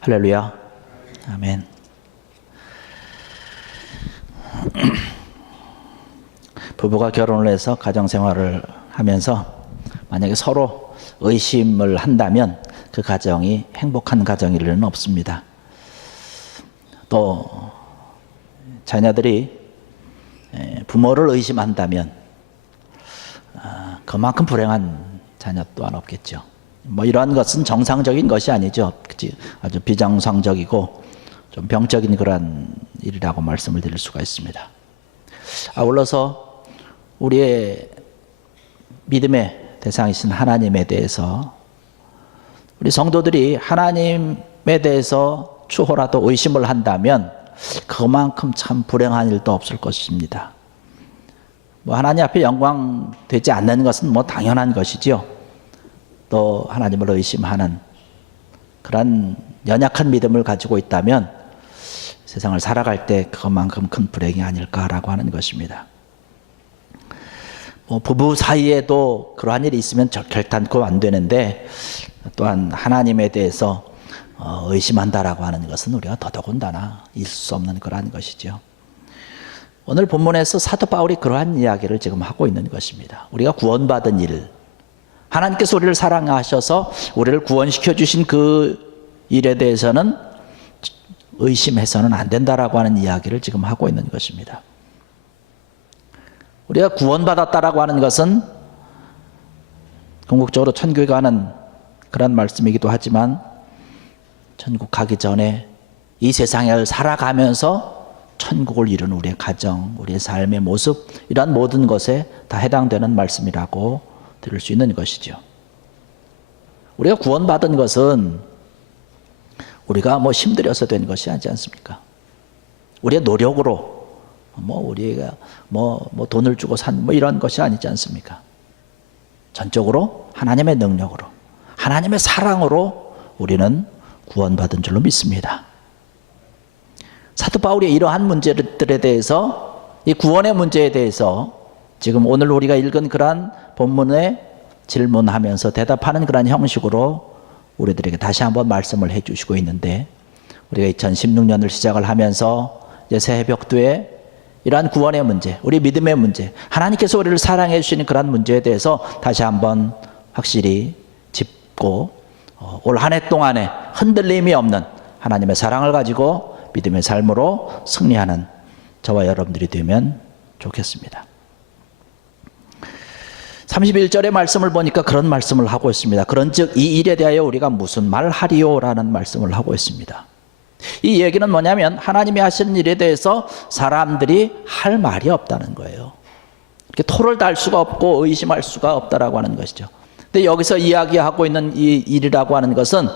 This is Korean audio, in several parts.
할렐루야. 아멘. 부부가 결혼을 해서 가정생활을 하면서 만약에 서로 의심을 한다면 그 가정이 행복한 가정일 리는 없습니다. 또 자녀들이 부모를 의심한다면 그만큼 불행한 자녀 또한 없겠죠. 뭐 이러한 것은 정상적인 것이 아니죠. 아주 비정상적이고 좀 병적인 그러한 일이라고 말씀을 드릴 수가 있습니다. 아울러서 우리의 믿음의 대상이신 하나님에 대해서 우리 성도들이 하나님에 대해서 추호라도 의심을 한다면 그만큼 참 불행한 일도 없을 것입니다. 뭐 하나님 앞에 영광 되지 않는 것은 뭐 당연한 것이지요. 또 하나님을 의심하는 그런 연약한 믿음을 가지고 있다면 세상을 살아갈 때 그만큼 큰 불행이 아닐까라고 하는 것입니다. 뭐 부부 사이에도 그러한 일이 있으면 결단코 안 되는데 또한 하나님에 대해서 의심한다라고 하는 것은 우리가 더더군다나 있을 수 없는 그러한 것이죠. 오늘 본문에서 사도 바울이 그러한 이야기를 지금 하고 있는 것입니다. 우리가 구원받은 일, 하나님께서 우리를 사랑하셔서 우리를 구원시켜 주신 그 일에 대해서는 의심해서는 안 된다라고 하는 이야기를 지금 하고 있는 것입니다. 우리가 구원받았다라고 하는 것은 궁극적으로 천국에 가는 그런 말씀이기도 하지만 천국 가기 전에 이 세상을 살아가면서 천국을 이루는 우리의 가정, 우리의 삶의 모습, 이러한 모든 것에 다 해당되는 말씀이라고 들을 수 있는 것이죠. 우리가 구원받은 것은 우리가 뭐 힘들여서 된 것이 아니지 않습니까? 우리의 노력으로 우리가 돈을 주고 산 이런 것이 아니지 않습니까? 전적으로 하나님의 능력으로, 하나님의 사랑으로 우리는 구원받은 줄로 믿습니다. 사도 바울이 이러한 문제들에 대해서, 이 구원의 문제에 대해서 지금 오늘 우리가 읽은 그러한 본문에 질문하면서 대답하는 그런 형식으로 우리들에게 다시 한번 말씀을 해주시고 있는데, 우리가 2016년을 시작을 하면서 이제 새해 벽두에 이러한 구원의 문제, 우리 믿음의 문제, 하나님께서 우리를 사랑해 주시는 그런 문제에 대해서 다시 한번 확실히 짚고 올 한 해 동안에 흔들림이 없는 하나님의 사랑을 가지고 믿음의 삶으로 승리하는 저와 여러분들이 되면 좋겠습니다. 31절의 말씀을 보니까 그런 말씀을 하고 있습니다. 그런즉 이 일에 대하여 우리가 무슨 말하리요? 라는 말씀을 하고 있습니다. 이 얘기는 뭐냐면 하나님이 하시는 일에 대해서 사람들이 할 말이 없다는 거예요. 이렇게 토를 달 수가 없고 의심할 수가 없다라고 하는 것이죠. 근데 여기서 이야기하고 있는 이 일이라고 하는 것은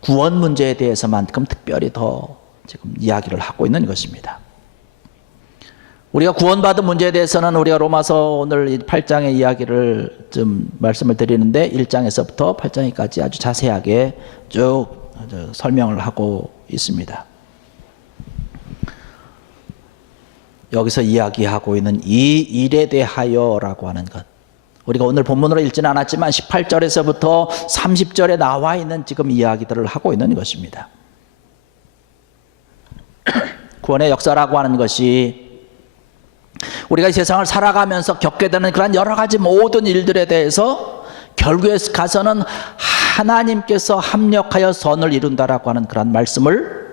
구원 문제에 대해서만큼 특별히 더 지금 이야기를 하고 있는 것입니다. 우리가 구원받은 문제에 대해서는 우리가 로마서 오늘 8장의 이야기를 좀 말씀을 드리는데 1장에서부터 8장까지 아주 자세하게 쭉 설명을 하고 있습니다. 여기서 이야기하고 있는 이 일에 대하여라고 하는 것, 우리가 오늘 본문으로 읽지는 않았지만 18절에서부터 30절에 나와 있는 지금 이야기들을 하고 있는 것입니다. 구원의 역사라고 하는 것이 우리가 이 세상을 살아가면서 겪게 되는 그런 여러 가지 모든 일들에 대해서 결국에 가서는 하나님께서 합력하여 선을 이룬다라고 하는 그런 말씀을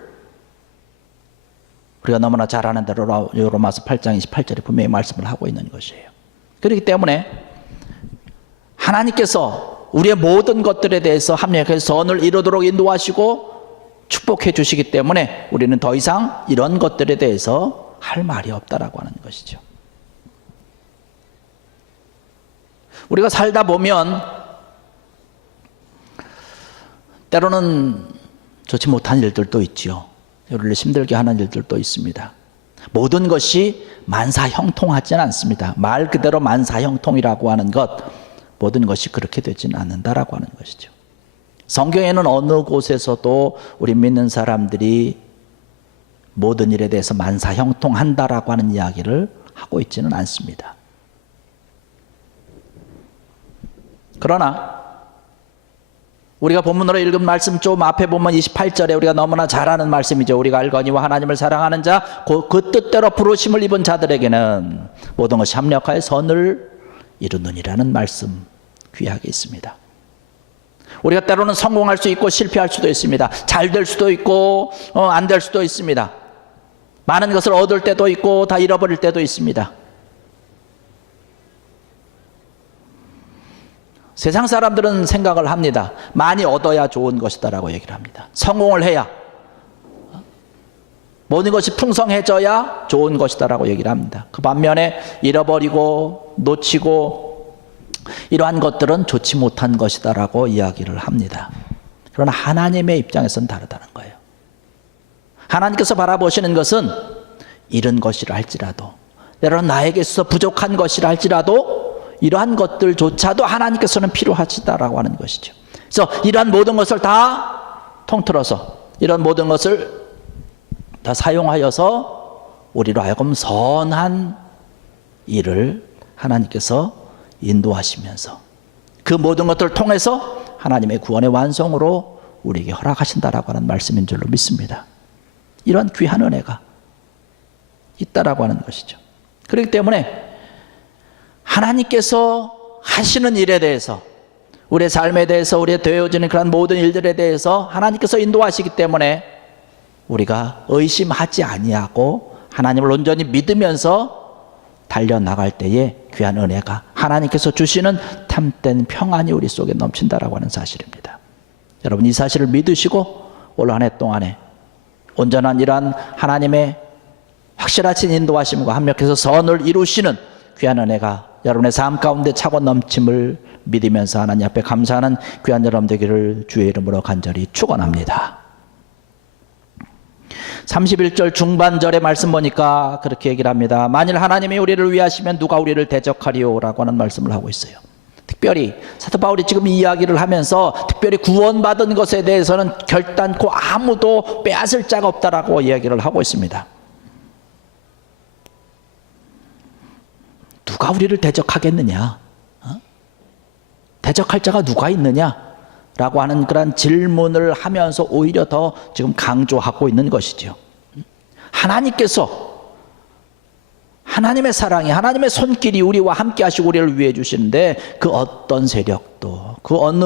우리가 너무나 잘 아는 대로 로마서 8장 28절에 분명히 말씀을 하고 있는 것이에요. 그렇기 때문에 하나님께서 우리의 모든 것들에 대해서 합력해서 선을 이루도록 인도하시고 축복해 주시기 때문에 우리는 더 이상 이런 것들에 대해서 할 말이 없다라고 하는 것이죠. 우리가 살다 보면 때로는 좋지 못한 일들도 있지요. 우리를 힘들게 하는 일들도 있습니다. 모든 것이 만사형통하지는 않습니다. 말 그대로 만사형통이라고 하는 것, 모든 것이 그렇게 되지는 않는다라고 하는 것이죠. 성경에는 어느 곳에서도 우리 믿는 사람들이 모든 일에 대해서 만사형통한다라고 하는 이야기를 하고 있지는 않습니다. 그러나 우리가 본문으로 읽은 말씀 좀 앞에 보면 28절에 우리가 너무나 잘 아는 말씀이죠. 우리가 알거니와 하나님을 사랑하는 자 그 뜻대로 부르심을 입은 자들에게는 모든 것이 합력하여 선을 이루느니라는 말씀 귀하게 있습니다. 우리가 때로는 성공할 수 있고 실패할 수도 있습니다. 잘 될 수도 있고 안 될 수도 있습니다. 많은 것을 얻을 때도 있고 다 잃어버릴 때도 있습니다. 세상 사람들은 생각을 합니다. 많이 얻어야 좋은 것이다라고 얘기를 합니다. 성공을 해야, 모든 것이 풍성해져야 좋은 것이다라고 얘기를 합니다. 그 반면에 잃어버리고 놓치고 이러한 것들은 좋지 못한 것이다라고 이야기를 합니다. 그러나 하나님의 입장에서는 다르다는 거예요. 하나님께서 바라보시는 것은 잃은 것이라 할지라도, 때로는 나에게 있어서 부족한 것이라 할지라도 이러한 것들조차도 하나님께서는 필요하시다라고 하는 것이죠. 그래서 이러한 모든 것을 다 통틀어서 이런 모든 것을 다 사용하여서 우리로 하여금 선한 일을 하나님께서 인도하시면서 그 모든 것들을 통해서 하나님의 구원의 완성으로 우리에게 허락하신다라고 하는 말씀인 줄로 믿습니다. 이런 귀한 은혜가 있다라고 하는 것이죠. 그렇기 때문에 하나님께서 하시는 일에 대해서, 우리의 삶에 대해서, 우리의 되어지는 그런 모든 일들에 대해서 하나님께서 인도하시기 때문에 우리가 의심하지 아니하고 하나님을 온전히 믿으면서 달려나갈 때에 귀한 은혜가, 하나님께서 주시는 참된 평안이 우리 속에 넘친다라고 하는 사실입니다. 여러분, 이 사실을 믿으시고 올 한 해 동안에 온전한 이러한 하나님의 확실하신 인도하심과 합력해서 선을 이루시는 귀한 은혜가 여러분의 삶 가운데 차고 넘침을 믿으면서 하나님 앞에 감사하는 귀한 여러분 되기를 주의 이름으로 간절히 축원합니다. 31절 중반절의 말씀 보니까 그렇게 얘기를 합니다. 만일 하나님이 우리를 위하시면 누가 우리를 대적하리요? 라고 하는 말씀을 하고 있어요. 특별히 사도 바울이 지금 이 이야기를 하면서 특별히 구원받은 것에 대해서는 결단코 아무도 빼앗을 자가 없다라고 이야기를 하고 있습니다. 누가 우리를 대적하겠느냐? 대적할 자가 누가 있느냐? 라고 하는 그런 질문을 하면서 오히려 더 지금 강조하고 있는 것이죠. 하나님께서, 하나님의 사랑이, 하나님의 손길이 우리와 함께 하시고 우리를 위해 주시는데 그 어떤 세력도, 그 어느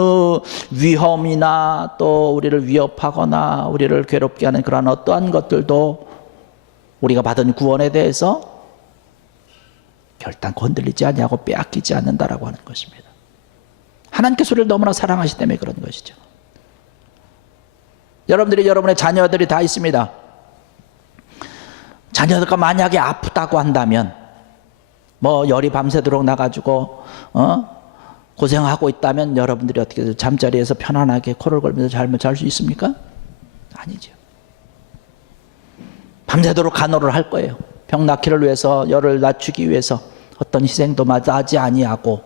위험이나 또 우리를 위협하거나 우리를 괴롭게 하는 그러한 어떠한 것들도 우리가 받은 구원에 대해서 결단코 흔들리지 아니하고 빼앗기지 않는다라고 하는 것입니다. 하나님께서 우리를 너무나 사랑하시기 때문에 그런 것이죠. 여러분의 자녀들이 다 있습니다. 자녀들과 만약에 아프다고 한다면 뭐 열이 밤새도록 나가지고 고생하고 있다면 여러분들이 어떻게 잠자리에서 편안하게 코를 걸면서 잘 수 있습니까? 아니죠. 밤새도록 간호를 할 거예요. 병 낫기를 위해서, 열을 낮추기 위해서 어떤 희생도 마다하지 아니하고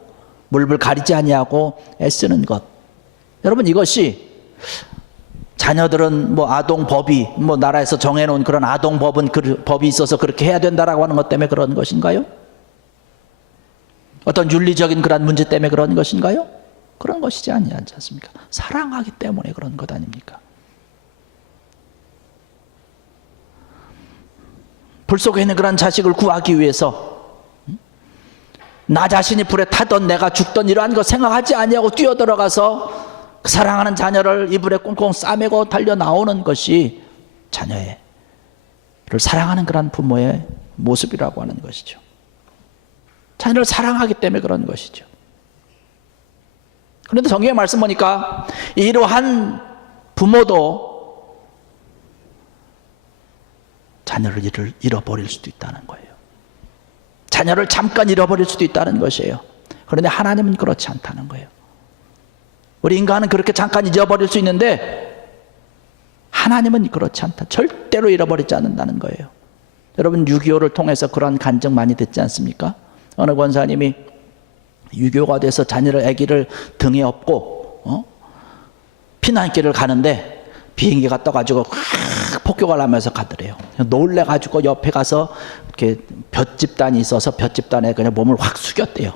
물불 가리지 아니하고 애쓰는 것. 여러분, 이것이 자녀들은 뭐 아동법이 뭐 나라에서 정해놓은 그런 아동법은 그 법이 있어서 그렇게 해야 된다라고 하는 것 때문에 그런 것인가요? 어떤 윤리적인 그런 문제 때문에 그런 것인가요? 그런 것이지 아니하지 않습니까? 사랑하기 때문에 그런 것 아닙니까? 불 속에 있는 그런 자식을 구하기 위해서 나 자신이 불에 타던 내가 죽던 이러한 거 생각하지 아니하고 뛰어들어가서 그 사랑하는 자녀를 이불에 꽁꽁 싸매고 달려 나오는 것이 자녀를 사랑하는 그런 부모의 모습이라고 하는 것이죠. 자녀를 사랑하기 때문에 그런 것이죠. 그런데 성경의 말씀 보니까 이러한 부모도 자녀를 잃어버릴 수도 있다는 거예요. 자녀를 잠깐 잃어버릴 수도 있다는 것이에요. 그런데 하나님은 그렇지 않다는 거예요. 우리 인간은 그렇게 잠깐 잊어버릴 수 있는데 하나님은 그렇지 않다. 절대로 잃어버리지 않는다는 거예요. 여러분, 6.25를 통해서 그런 간증 많이 듣지 않습니까? 어느 권사님이 유교가 돼서 아기를 등에 업고 피난길을 가는데 비행기가 떠가지고 폭격을 하면서 가더래요. 놀래가지고 옆에 가서 이렇게 볏집단이 있어서 볏집단에 그냥 몸을 확 숙였대요.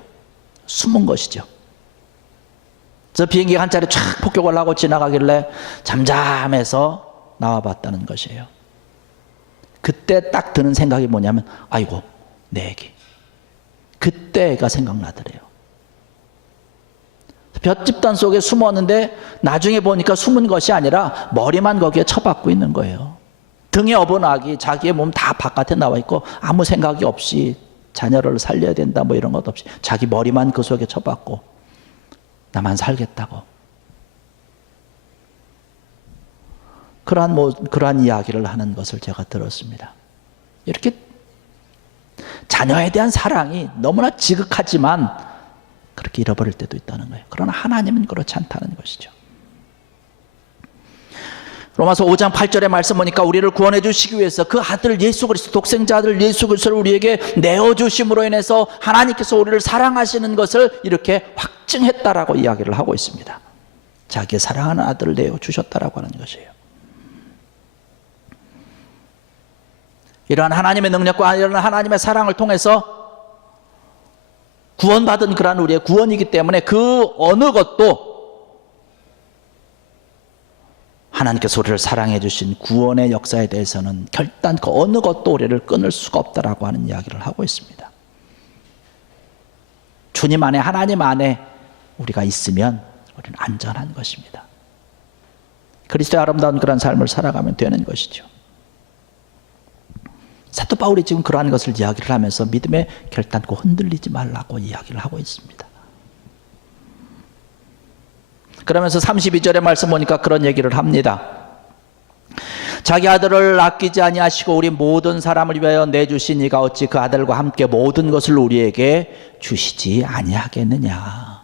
숨은 것이죠. 저 비행기 한 차례 촥 폭격을 하고 지나가길래 잠잠해서 나와봤다는 것이에요. 그때 딱 드는 생각이 뭐냐면 아이고 내 애기. 그때가 생각나더래요. 볏집단 속에 숨었는데 나중에 보니까 숨은 것이 아니라 머리만 거기에 처박고 있는 거예요. 등에 업은 아기, 자기의 몸 다 바깥에 나와 있고 아무 생각이 없이 자녀를 살려야 된다 뭐 이런 것 없이 자기 머리만 그 속에 처박고 나만 살겠다고. 그러한 이야기를 하는 것을 제가 들었습니다. 이렇게 자녀에 대한 사랑이 너무나 지극하지만 그렇게 잃어버릴 때도 있다는 거예요. 그러나 하나님은 그렇지 않다는 것이죠. 로마서 5장 8절의 말씀 보니까 우리를 구원해 주시기 위해서 그 아들 예수 그리스도, 독생자 아들 예수 그리스도를 우리에게 내어주심으로 인해서 하나님께서 우리를 사랑하시는 것을 이렇게 확증했다라고 이야기를 하고 있습니다. 자기의 사랑하는 아들을 내어주셨다라고 하는 것이에요. 이러한 하나님의 능력과 이러한 하나님의 사랑을 통해서 구원받은 그러한 우리의 구원이기 때문에 그 어느 것도 하나님께서 우리를 사랑해 주신 구원의 역사에 대해서는 결단코 어느 것도 우리를 끊을 수가 없다라고 하는 이야기를 하고 있습니다. 주님 안에, 하나님 안에 우리가 있으면 우리는 안전한 것입니다. 그리스도의 아름다운 그런 삶을 살아가면 되는 것이죠. 사도 바울이 지금 그러한 것을 이야기를 하면서 믿음에 결단코 흔들리지 말라고 이야기를 하고 있습니다. 그러면서 32절의 말씀 보니까 그런 얘기를 합니다. 자기 아들을 아끼지 아니하시고 우리 모든 사람을 위하여 내주신 이가 어찌 그 아들과 함께 모든 것을 우리에게 주시지 아니하겠느냐.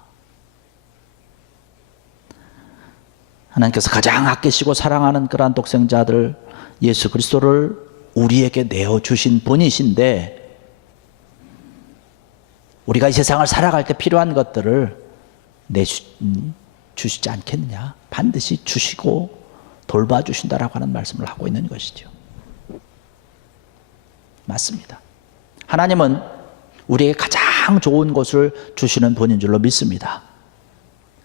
하나님께서 가장 아끼시고 사랑하는 그러한 독생자 아들 예수 그리스도를 우리에게 내어주신 분이신데 우리가 이 세상을 살아갈 때 필요한 것들을 주시지 않겠느냐. 반드시 주시고 돌봐주신다라고 하는 말씀을 하고 있는 것이죠. 맞습니다. 하나님은 우리에게 가장 좋은 것을 주시는 분인 줄로 믿습니다.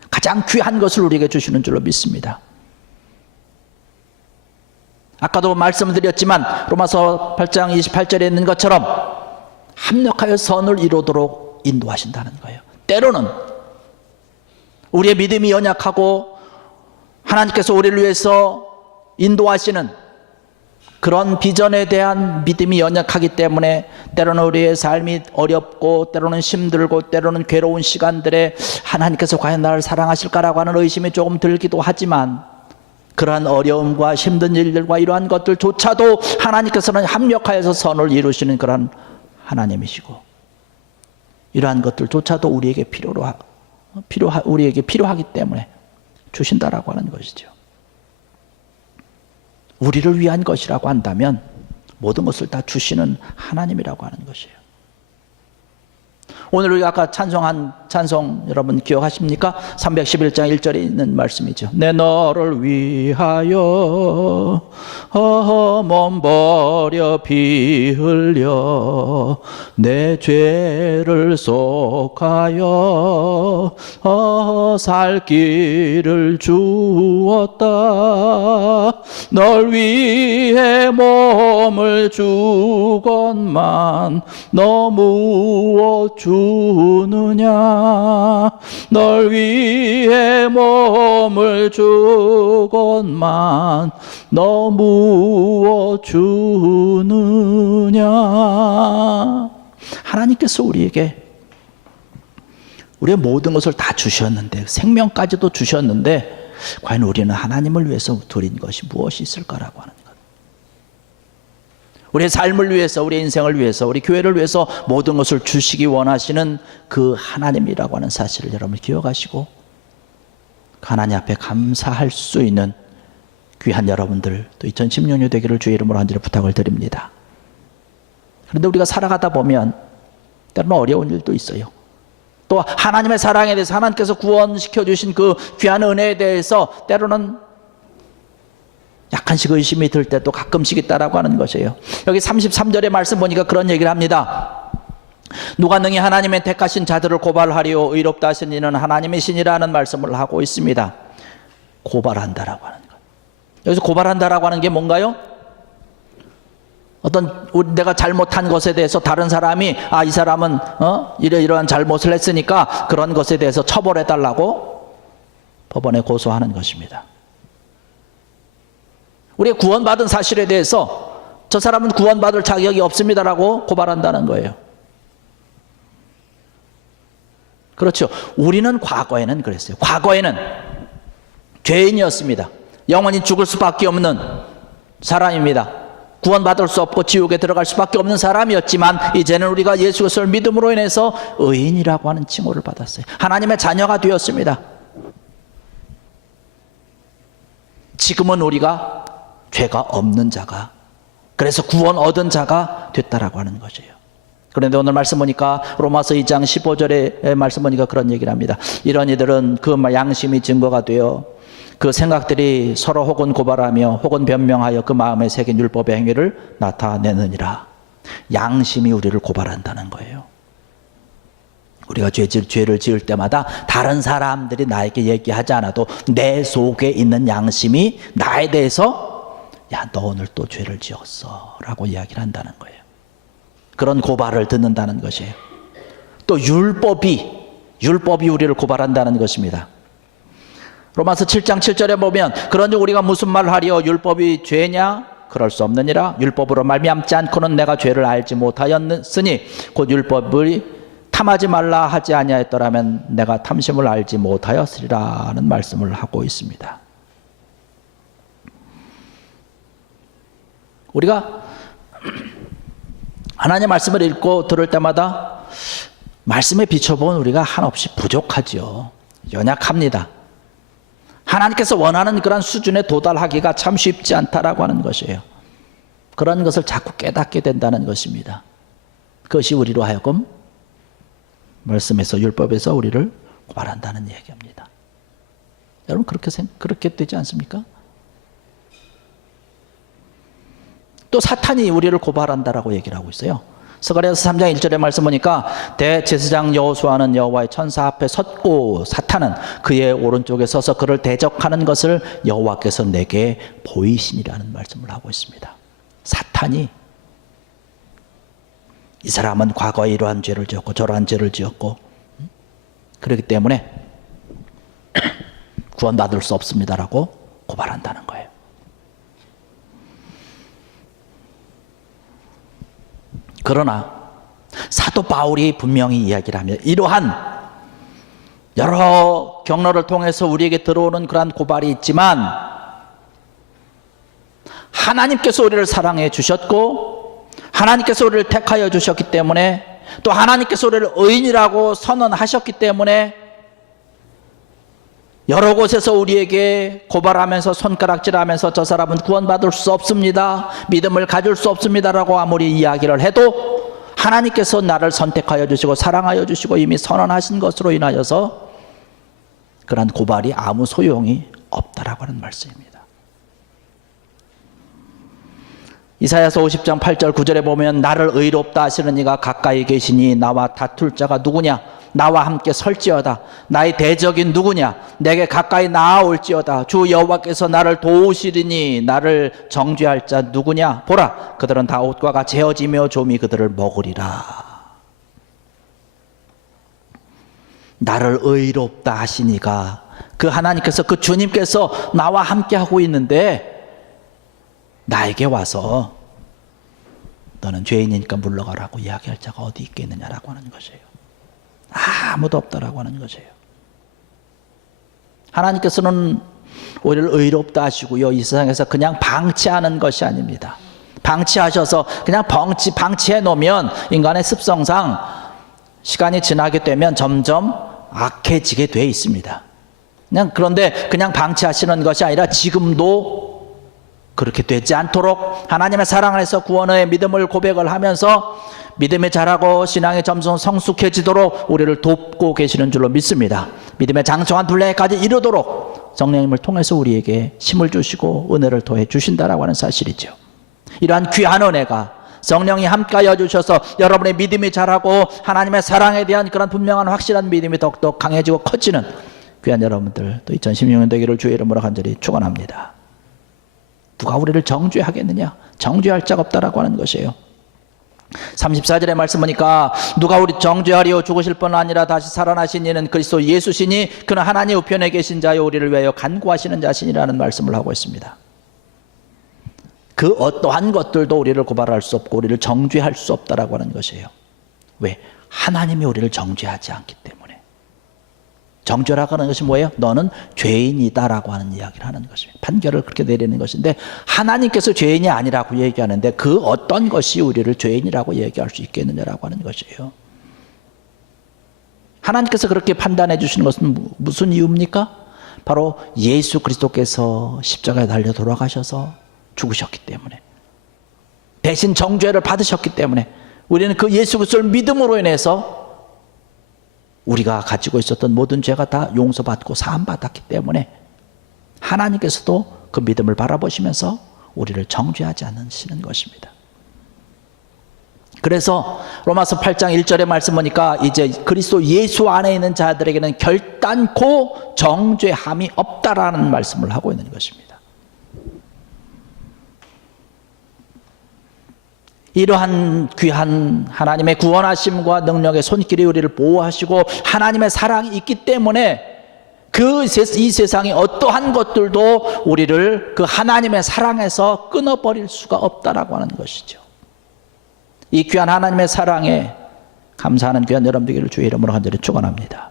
가장 귀한 것을 우리에게 주시는 줄로 믿습니다. 아까도 말씀을 드렸지만 로마서 8장 28절에 있는 것처럼 합력하여 선을 이루도록 인도하신다는 거예요. 때로는 우리의 믿음이 연약하고 하나님께서 우리를 위해서 인도하시는 그런 비전에 대한 믿음이 연약하기 때문에 때로는 우리의 삶이 어렵고 때로는 힘들고 때로는 괴로운 시간들에 하나님께서 과연 나를 사랑하실까라고 하는 의심이 조금 들기도 하지만 그러한 어려움과 힘든 일들과 이러한 것들조차도 하나님께서는 합력하여서 선을 이루시는 그런 하나님이시고 이러한 것들조차도 우리에게 필요하기 때문에 주신다라고 하는 것이죠. 우리를 위한 것이라고 한다면 모든 것을 다 주시는 하나님이라고 하는 것이에요. 오늘 우리가 아까 찬송한 찬송 여러분 기억하십니까? 311장 1절에 있는 말씀이죠. 내 너를 위하여 몸 버려 피 흘려 내 죄를 속하여 살 길을 주었다. 널 위해 몸을 주건만 너 무엇 주느냐. 널 위해 몸을 주건만 너 무엇 주느냐. 하나님께서 우리에게 우리의 모든 것을 다 주셨는데 생명까지도 주셨는데 과연 우리는 하나님을 위해서 드린 것이 무엇이 있을까라고 하는 것. 우리의 삶을 위해서, 우리의 인생을 위해서, 우리 교회를 위해서 모든 것을 주시기 원하시는 그 하나님이라고 하는 사실을 여러분 기억하시고 그 하나님 앞에 감사할 수 있는 귀한 여러분들 또 2016년 되기를 주의 이름으로 간절히 부탁을 드립니다. 그런데 우리가 살아가다 보면 때로는 어려운 일도 있어요. 또 하나님의 사랑에 대해서 하나님께서 구원시켜 주신 그 귀한 은혜에 대해서 때로는 약간씩 의심이 들 때도 가끔씩 있다라고 하는 것이에요. 여기 33절의 말씀 보니까 그런 얘기를 합니다. 누가 능히 하나님의 택하신 자들을 고발하리요 의롭다 하신 이는 하나님의 신이라는 말씀을 하고 있습니다. 고발한다라고 하는 것. 여기서 고발한다라고 하는 게 뭔가요? 어떤 내가 잘못한 것에 대해서 다른 사람이 이 사람은 이러이러한 잘못을 했으니까 그런 것에 대해서 처벌해달라고 법원에 고소하는 것입니다. 우리가 구원받은 사실에 대해서 저 사람은 구원받을 자격이 없습니다라고 고발한다는 거예요. 그렇죠. 우리는 과거에는 그랬어요. 과거에는 죄인이었습니다. 영원히 죽을 수밖에 없는 사람입니다. 구원받을 수 없고 지옥에 들어갈 수밖에 없는 사람이었지만 이제는 우리가 예수 그리스도를 믿음으로 인해서 의인이라고 하는 칭호를 받았어요. 하나님의 자녀가 되었습니다. 지금은 우리가 죄가 없는 자가, 그래서 구원 얻은 자가 됐다라고 하는 것이에요. 그런데 오늘 말씀 보니까 로마서 2장 15절의 말씀 보니까 그런 얘기를 합니다. 이런 이들은 그 양심이 증거가 되어 그 생각들이 서로 혹은 고발하며 혹은 변명하여 그 마음에 새긴 율법의 행위를 나타내느니라. 양심이 우리를 고발한다는 거예요. 우리가 죄를 지을 때마다 다른 사람들이 나에게 얘기하지 않아도 내 속에 있는 양심이 나에 대해서 야, 너 오늘 또 죄를 지었어 라고 이야기를 한다는 거예요. 그런 고발을 듣는다는 것이에요. 또 율법이 우리를 고발한다는 것입니다. 로마서 7장 7절에 보면 그런즉 우리가 무슨 말을 하리요 율법이 죄냐? 그럴 수 없느니라. 율법으로 말미암지 않고는 내가 죄를 알지 못하였으니 곧 율법을 탐하지 말라 하지 아니하였더라면 내가 탐심을 알지 못하였으리라는 말씀을 하고 있습니다. 우리가 하나님의 말씀을 읽고 들을 때마다 말씀에 비춰보면 우리가 한없이 부족하죠. 연약합니다. 하나님께서 원하는 그런 수준에 도달하기가 참 쉽지 않다라고 하는 것이에요. 그런 것을 자꾸 깨닫게 된다는 것입니다. 그것이 우리로 하여금 말씀에서 율법에서 우리를 고발한다는 얘기입니다. 여러분 그렇게 되지 않습니까? 또 사탄이 우리를 고발한다라고 얘기를 하고 있어요. 스가랴서 3장 1절의 말씀 보니까 대제사장 여호수아는 여호와의 천사 앞에 섰고 사탄은 그의 오른쪽에 서서 그를 대적하는 것을 여호와께서 내게 보이시니라는 말씀을 하고 있습니다. 사탄이 이 사람은 과거에 이러한 죄를 지었고 저러한 죄를 지었고 그렇기 때문에 구원받을 수 없습니다라고 고발한다는 거예요. 그러나 사도 바울이 분명히 이야기를 하며 이러한 여러 경로를 통해서 우리에게 들어오는 그러한 고발이 있지만 하나님께서 우리를 사랑해 주셨고 하나님께서 우리를 택하여 주셨기 때문에 또 하나님께서 우리를 의인이라고 선언하셨기 때문에 여러 곳에서 우리에게 고발하면서 손가락질하면서 저 사람은 구원받을 수 없습니다, 믿음을 가질 수 없습니다라고 아무리 이야기를 해도 하나님께서 나를 선택하여 주시고 사랑하여 주시고 이미 선언하신 것으로 인하여서 그러한 고발이 아무 소용이 없다라고 하는 말씀입니다. 이사야서 50장 8절 9절에 보면 나를 의롭다 하시는 이가 가까이 계시니 나와 다툴 자가 누구냐? 나와 함께 설지어다. 나의 대적인 누구냐? 내게 가까이 나아올지어다. 주 여호와께서 나를 도우시리니 나를 정죄할 자 누구냐? 보라, 그들은 다 옷과 같이 헤어지며 좀이 그들을 먹으리라. 나를 의롭다 하시니가 그 하나님께서 그 주님께서 나와 함께 하고 있는데 나에게 와서 너는 죄인이니까 물러가라고 이야기할 자가 어디 있겠느냐라고 하는 것이에요. 아무도 없다라고 하는 것이에요. 하나님께서는 우리를 의롭다 하시고요, 이 세상에서 그냥 방치하는 것이 아닙니다. 방치하셔서 그냥 방치해 놓으면 인간의 습성상 시간이 지나게 되면 점점 악해지게 돼 있습니다. 그런데 그냥 방치하시는 것이 아니라 지금도 그렇게 되지 않도록 하나님의 사랑 안에서 구원의 믿음을 고백을 하면서 믿음이 자라고 신앙의 점점 성숙해지도록 우리를 돕고 계시는 줄로 믿습니다. 믿음의 장성한 둘레까지 이르도록 성령님을 통해서 우리에게 힘을 주시고 은혜를 더해 주신다라고 하는 사실이죠. 이러한 귀한 은혜가 성령이 함께하여 주셔서 여러분의 믿음이 자라고 하나님의 사랑에 대한 그런 분명한 확실한 믿음이 더욱더 강해지고 커지는 귀한 여러분들 또 2016년 되기를 주의 이름으로 간절히 축원합니다. 누가 우리를 정죄하겠느냐? 정죄할 자가 없다라고 하는 것이에요. 34절의 말씀 보니까 누가 우리 정죄하리요 죽으실 뿐 아니라 다시 살아나신 이는 그리스도 예수시니 그는 하나님 우편에 계신 자요 우리를 위하여 간구하시는 자신이라는 말씀을 하고 있습니다. 그 어떠한 것들도 우리를 고발할 수 없고 우리를 정죄할 수 없다라고 하는 것이에요. 왜? 하나님이 우리를 정죄하지 않기 때문에. 정죄라고 하는 것이 뭐예요? 너는 죄인이다라고 하는 이야기를 하는 것입니다. 판결을 그렇게 내리는 것인데 하나님께서 죄인이 아니라고 얘기하는데 그 어떤 것이 우리를 죄인이라고 얘기할 수 있겠느냐라고 하는 것이에요. 하나님께서 그렇게 판단해 주시는 것은 무슨 이유입니까? 바로 예수 그리스도께서 십자가에 달려 돌아가셔서 죽으셨기 때문에, 대신 정죄를 받으셨기 때문에 우리는 그 예수 그리스도를 믿음으로 인해서 우리가 가지고 있었던 모든 죄가 다 용서받고 사함받았기 때문에 하나님께서도 그 믿음을 바라보시면서 우리를 정죄하지 않으시는 것입니다. 그래서 로마서 8장 1절의 말씀 보니까 이제 그리스도 예수 안에 있는 자들에게는 결단코 정죄함이 없다라는 말씀을 하고 있는 것입니다. 이러한 귀한 하나님의 구원하심과 능력의 손길이 우리를 보호하시고 하나님의 사랑이 있기 때문에 이 세상의 어떠한 것들도 우리를 그 하나님의 사랑에서 끊어버릴 수가 없다라고 하는 것이죠. 이 귀한 하나님의 사랑에 감사하는 귀한 여러분 되기를 주의 이름으로 간절히 축원합니다.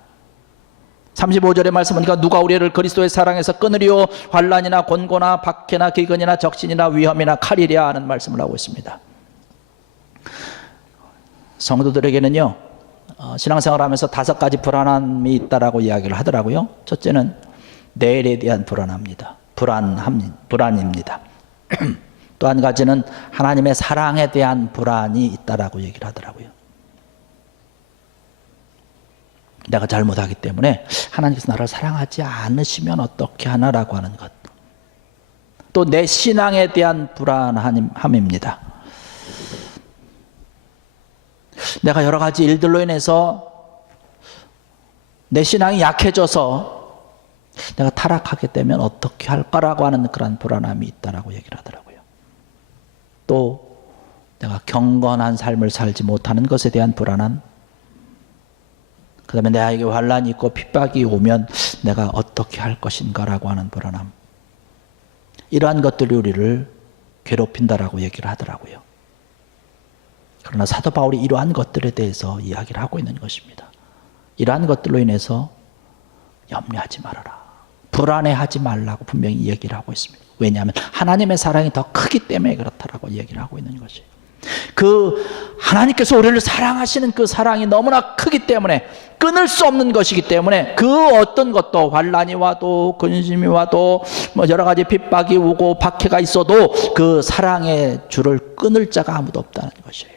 35절의 말씀 보니까 누가 우리를 그리스도의 사랑에서 끊으리요 환난이나 곤고나 박해나 기근이나 적신이나 위험이나 칼이랴 하는 말씀을 하고 있습니다. 성도들에게는요 신앙생활하면서 5가지 불안함이 있다라고 이야기를 하더라고요. 첫째는 내일에 대한 불안합니다. 불안입니다. 또 한 가지는 하나님의 사랑에 대한 불안이 있다라고 얘기를 하더라고요. 내가 잘못하기 때문에 하나님께서 나를 사랑하지 않으시면 어떻게 하나라고 하는 것. 또 내 신앙에 대한 불안함입니다. 내가 여러 가지 일들로 인해서 내 신앙이 약해져서 내가 타락하게 되면 어떻게 할까라고 하는 그런 불안함이 있다라고 얘기를 하더라고요. 또 내가 경건한 삶을 살지 못하는 것에 대한 불안함, 그 다음에 내게 환난이 있고 핍박이 오면 내가 어떻게 할 것인가라고 하는 불안함, 이러한 것들이 우리를 괴롭힌다라고 얘기를 하더라고요. 그러나 사도 바울이 이러한 것들에 대해서 이야기를 하고 있는 것입니다. 이러한 것들로 인해서 염려하지 말아라, 불안해하지 말라고 분명히 얘기를 하고 있습니다. 왜냐하면 하나님의 사랑이 더 크기 때문에 그렇다라고 얘기를 하고 있는 것이에요. 그 하나님께서 우리를 사랑하시는 그 사랑이 너무나 크기 때문에 끊을 수 없는 것이기 때문에 그 어떤 것도 환난이 와도 근심이 와도 여러 가지 핍박이 오고 박해가 있어도 그 사랑의 줄을 끊을 자가 아무도 없다는 것이에요.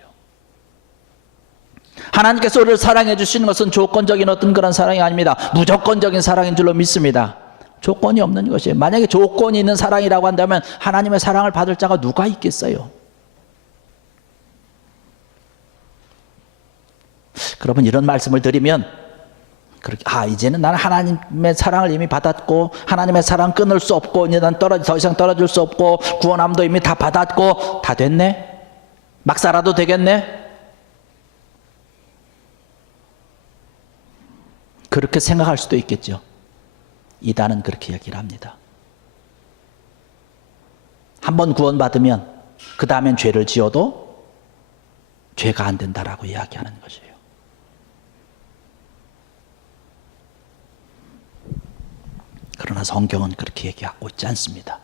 하나님께서 우리를 사랑해 주시는 것은 조건적인 어떤 그런 사랑이 아닙니다. 무조건적인 사랑인 줄로 믿습니다. 조건이 없는 것이에요. 만약에 조건이 있는 사랑이라고 한다면 하나님의 사랑을 받을 자가 누가 있겠어요? 그러면 이런 말씀을 드리면 그렇게 이제는 나는 하나님의 사랑을 이미 받았고 하나님의 사랑 끊을 수 없고 이제 난 더 이상 떨어질 수 없고 구원함도 이미 다 받았고 다 됐네? 막 살아도 되겠네? 그렇게 생각할 수도 있겠죠. 이단은 그렇게 얘기를 합니다. 한번 구원받으면 그 다음엔 죄를 지어도 죄가 안 된다라고 이야기하는 것이에요. 그러나 성경은 그렇게 얘기하고 있지 않습니다.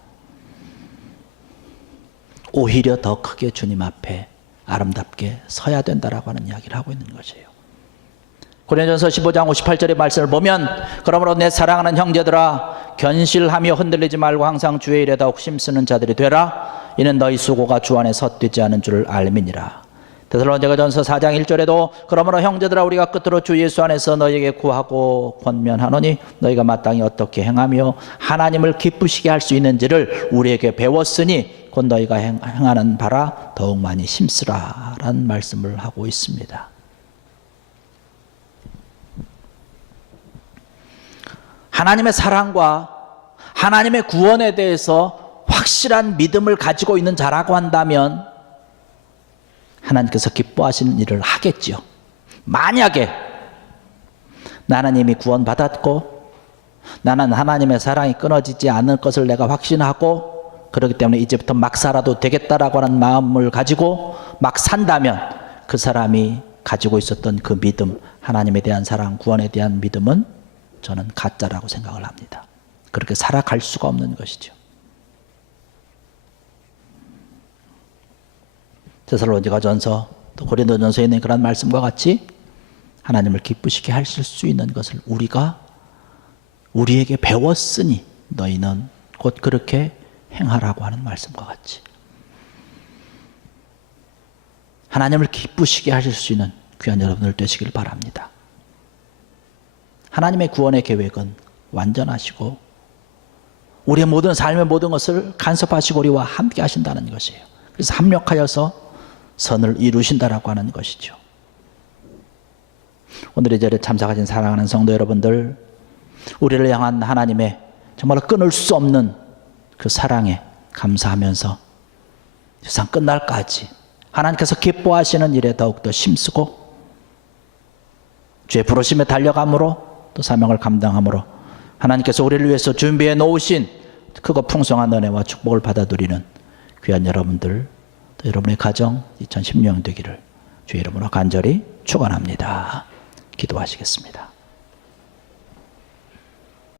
오히려 더 크게 주님 앞에 아름답게 서야 된다라고 하는 이야기를 하고 있는 것이에요. 고린도전서 15장 58절의 말씀을 보면 그러므로 내 사랑하는 형제들아 견실하며 흔들리지 말고 항상 주의 일에 더욱 힘쓰는 자들이 되라. 이는 너희 수고가 주 안에 헛되지 않은 줄을 알미니라. 데살로니가전서 4장 1절에도 그러므로 형제들아 우리가 끝으로 주 예수 안에서 너희에게 구하고 권면하노니 너희가 마땅히 어떻게 행하며 하나님을 기쁘시게 할 수 있는지를 우리에게 배웠으니 곧 너희가 행하는 바라 더욱 많이 힘쓰라라는 말씀을 하고 있습니다. 하나님의 사랑과 하나님의 구원에 대해서 확실한 믿음을 가지고 있는 자라고 한다면 하나님께서 기뻐하시는 일을 하겠지요. 만약에 나는 이미 구원받았고 나는 하나님의 사랑이 끊어지지 않을 것을 내가 확신하고 그렇기 때문에 이제부터 막 살아도 되겠다라고 하는 마음을 가지고 막 산다면 그 사람이 가지고 있었던 그 믿음, 하나님에 대한 사랑, 구원에 대한 믿음은 저는 가짜라고 생각을 합니다. 그렇게 살아갈 수가 없는 것이죠. 데살로니가전서 또 고린도전서에 있는 그런 말씀과 같이 하나님을 기쁘시게 하실 수 있는 것을 우리에게 배웠으니 너희는 곧 그렇게 행하라고 하는 말씀과 같이 하나님을 기쁘시게 하실 수 있는 귀한 여러분들 되시길 바랍니다. 하나님의 구원의 계획은 완전하시고 우리의 모든 삶의 모든 것을 간섭하시고 우리와 함께 하신다는 것이에요. 그래서 합력하여서 선을 이루신다라고 하는 것이죠. 오늘 이 자리에 참석하신 사랑하는 성도 여러분들, 우리를 향한 하나님의 정말 끊을 수 없는 그 사랑에 감사하면서 세상 끝날까지 하나님께서 기뻐하시는 일에 더욱더 힘쓰고 주의 부르심에 달려감으로 또 사명을 감당함으로 하나님께서 우리를 위해서 준비해 놓으신 크고 풍성한 은혜와 축복을 받아들이는 귀한 여러분들, 또 여러분의 가정 2016년 되기를 주의 이름으로 간절히 축원합니다. 기도하시겠습니다.